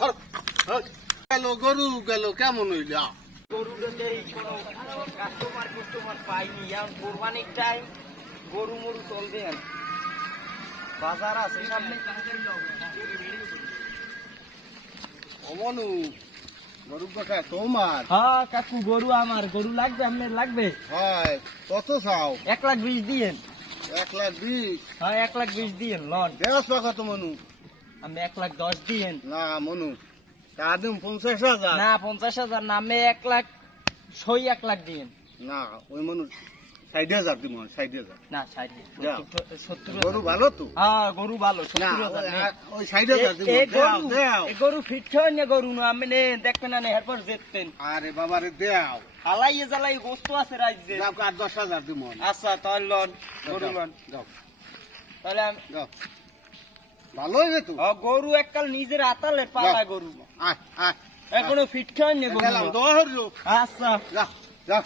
ছাড়ো গেল গরু গেল কেমন হইল গরুটাতে কোনো কাস্টমার পাইনি এখন কোরবানির টাইম গরু মরু চলবে আর বাজার আছে সামনে অমনু গরু কথা তোমার হ্যাঁ কাকু গরু আমার গরু লাগবে আপনার লাগবে হয় কত চাও 1,20,000 দিয়েন 1,20,000 হ্যাঁ 1,20,000 দিয়েন লন দেড়শ টাকা তো মনু আমি 1,10,000 দিয়েন না মনু তা দিম 50,000 না 50,000 না আমি 1,00,000 দিয়েন না ওই মনু 60,000 দিব 60,000 না যাও। 70 গরু ভালো তো হ্যাঁ গরু ভালো না 70,000 ওই 60,000 দিব দাও দাও এই গরু ফিট হয় না গরু না আমি নে দেখবেন না এরপর যেতেন আরে বাবারে দাও হালাইয়ে জ্বালাই গোস্ত আছে রাজ্যে যাও 10,000 দিব আচ্ছা তাহলে লন গরু লন যাও তাহলে আমি যাও ভালো হইবে তো গরু এককাল নিজের আতালের পালা গরু আয় আয় এখনো ফিট হয় না গেলাম গরু দৌড়ো আচ্ছা যা যা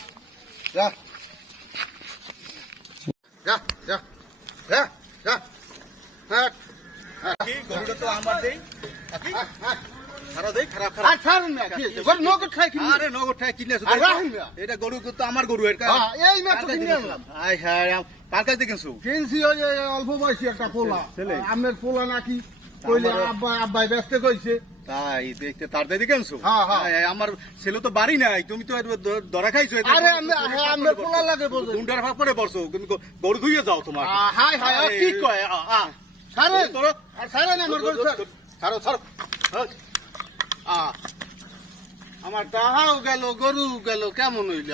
যা যা যা যা যা হ্যাঁ কি গরুটা তো আমার দেই খারাপ দেই খারাপ আর ছাড়ুন না কি গরু নগদ খাই কি আরে নগদ ঠাই কিনে আসো আর রাখুন না এটা গরু তো আমার গরু এটা হ্যাঁ এই মাত্র কিনে আনলাম আয় হ্যাঁ কার কাছে কিনছো কিনছি ওই যে অল্প বয়সী একটা পোলা ছেলে? আমের পোলা নাকি কইলে আব্বা আব্বাই ব্যস্ত কইছে তাই দেখতে তার দিকে কিনছো হ্যাঁ, হ্যাঁ। আমার ছেলে তো বাড়ি নাই তুমি তো ধরা খাইছো আরে আমের পোলা লাগে বলছে গুন্ডার ভাগ পড়ে পড়ছো তুমি গরু ধুইয়ে যাও তোমার হাই হাই কি কয় ছাড়েন তোরা ছাড়েন আমার গরু ছাড়ো ছাড়ো আমার তাহাও গেল গরু গেল কেমন হইল